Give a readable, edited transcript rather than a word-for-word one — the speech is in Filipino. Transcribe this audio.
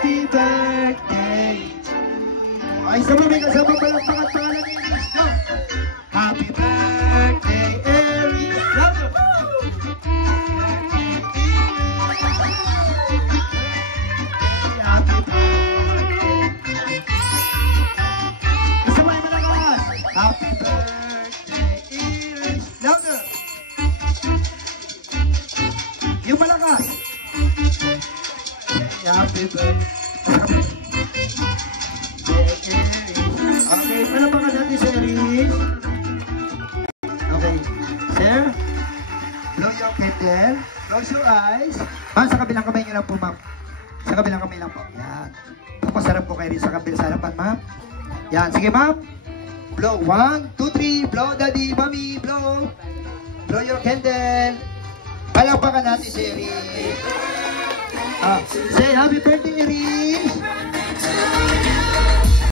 Happy birthday. Ay, sama may kasama palang pangalan ni Iris, no? Happy birthday, Iris. Love you. Happy birthday. Kasama yung malakas. Happy birthday, Iris. Love you. Yung malakas. Happy birthday. Okay, palapakan natin si Iris. Okay, sir, blow your candle, close your eyes. Ma'am, sa kabilang kamay nyo lang po, ma'am. Sa kabilang kamay lang po. Yan. Papasarap po kayo rin sa kabilang harapan, ma'am. Yan, sige ma'am. Blow, 1, 2, 3, blow daddy, mommy, blow. Blow your candle. Palapakan natin si Iris. Say happy birthday, Iris.